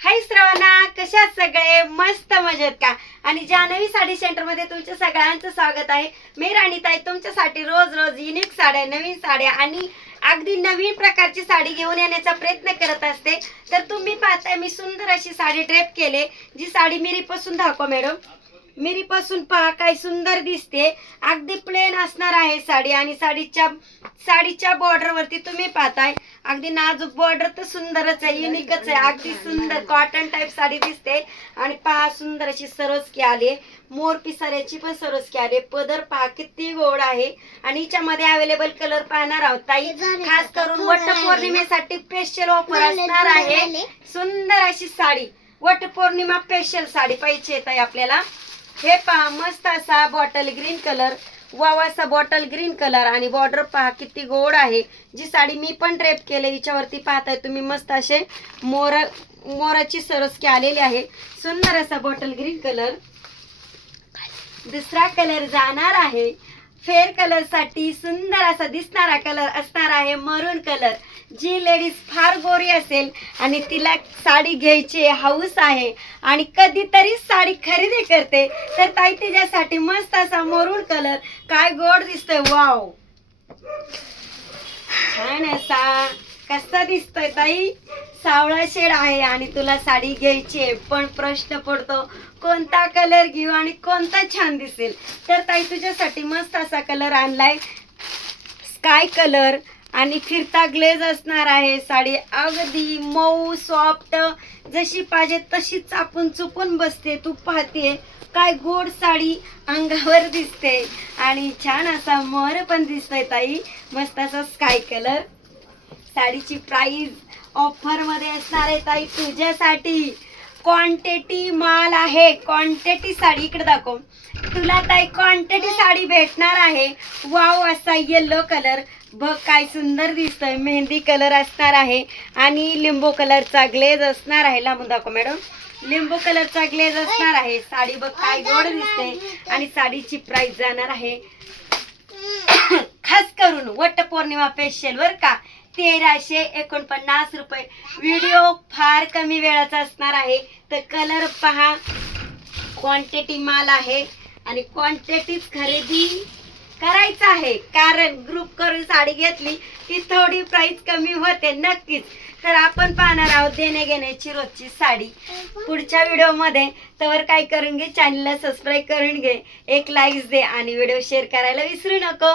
हाय श्रवणा, कशा सगळे मस्त मजेत का? आणि जान्हवी साडी सेंटर मध्ये तुमच्या सगळ्यांचं स्वागत आहे. मी राणीताई तुमच्यासाठी रोज रोज युनिक साड्या, नवीन साड्या आणि अगदी नवीन प्रकारची साडी घेऊन येण्याचा प्रयत्न करत असते. तर तुम्ही पाहताय मी सुंदर अशी साडी ड्रेप केले. जी साडी मिरीपासून दाखवा मॅडम. मिरीपासून पहा काय सुंदर दिसते. अगदी प्लेन असणार आहे साडी आणि साडीच्या बॉर्डर वरती तुम्ही पाहताय अगदी नाजूक बॉर्डर तर सुंदरच आहे, युनिकच आहे. अगदी सुंदर कॉटन टाइप साडी दिसते. आणि पहा सुंदर अशी सरोस्की आली, मोर पिसाऱ्याची पण सरोस्की आली. पदर पहा किती गोड आहे. आणि हिच्यामध्ये अवेलेबल कलर पाहणार आहोत ताई. खास करून वटपौर्णिमेसाठी स्पेशल ऑफर असणार आहे. सुंदर अशी साडी वटपौर्णिमा स्पेशल साडी पाहिजे ताई आपल्याला. हे पहा मस्त असा बॉटल ग्रीन कलर, वावासा बॉटल ग्रीन कलर आणि बॉर्डर पहा किती गोड आहे. जी साडी मी पण ड्रेप केले हिच्यावरती पाहताय तुम्ही मस्त असे मोराची सरोस्की आलेली आहे. सुंदर असा बॉटल ग्रीन कलर. दुसरा कलर जाणार आहे फेअर कलर साठी सुंदर असा दिसणारा कलर असणार आहे मरून कलर. जी लेडीज फार गोरी असेल आणि तिला साडी घ्यायची हौस आहे आणि कधीतरी साडी खरेदी करते तर ताई तिच्यासाठी मस्त असा मरून कलर. काय गोड दिसतोय, वाव छान असा. कसा दिसतोय ताई? सावळा शेड आहे आणि तुला साडी घ्यायची पण प्रश्न पडतो कोणता कलर घेऊ आणि कोणता छान दिसेल. तर ताई तुझ्यासाठी मस्त असा कलर आणलाय स्काय कलर आणि फिरता ग्लेज असणार आहे. साडी अगदी मऊ सॉफ्ट जशी पाहिजे तशीच आपण चुपून बसते. तू पाहते काय गोड साडी अंगावर दिसते आणि छान असा मोर पण दिसतोय ताई. मस्त असा स्काय कलर. साडीची प्राइस ऑफर मध्ये असणार आहे ताई तुझ्यासाठी. क्वांटिटी माल आहे, क्वांटिटी साडी इकडे दाखव. तुला ताई क्वांटिटी साडी भेटणार आहे. वाव असा येलो कलर बघ काय सुंदर दिसतोय. मेहंदी कलर असणार आहे आणि लिंबू कलरचा ग्लेज असणार आहे. लांबून दाखव मॅडम. लिंबू कलरचा ग्लेज असणार आहे. साडी बघ काय गोड दिसते आणि साडीची प्राइस जाणार आहे खास करून वटपौर्णिमा स्पेशल वर का 1349 रुपये. व्हिडिओ फार कमी वेळाचा असणार आहे तर कलर पहा. क्वांटिटी माल आहे आणि क्वांटिटीच खरेदी करायचं आहे कारण ग्रुप करून साडी घेतली की थोडी प्राइस कमी होते नक्कीच. तर आपण पाहणार आहोत देणे घेण्याची रोजची साडी पुढच्या व्हिडिओ मध्ये. तर काय करून घे, चॅनलला सबस्क्राईब करून घे, एक लाईक दे आणि व्हिडिओ शेअर करायला विसरू नको.